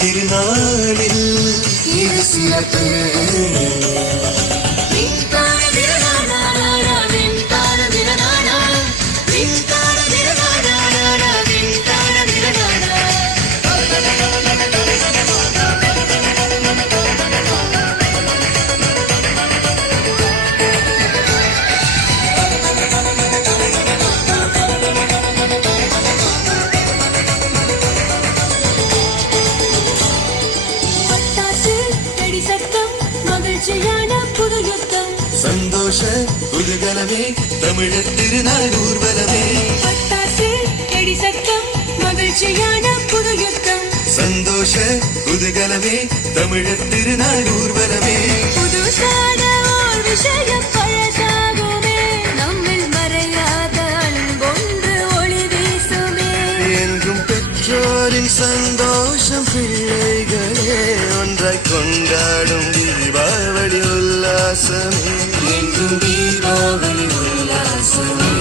திருநாளில் இது சிறப்பு. சந்தோஷ குதூகலமே தமிழர் திருநாள் ஊர்வலமே. பட்டாசு வெடி சத்தம் மகிழ்ச்சியான புது யுத்தம். சந்தோஷ குதூகலமே தமிழர் திருநாள் ஊர்வலமே. புதுசான ஓர் விஷயம் பழசாகுமே, நம்மில் மறையாத அன்பொன்று ஒளி வீசுமே. எங்கும் பெற்றோரின் சந்தோஷம் பிள்ளைகளே ஒன்றாய் கொண்டாடும் தீபாவளி உல்லாசமே. என்றும் தீபாவளி உல்லாசமே.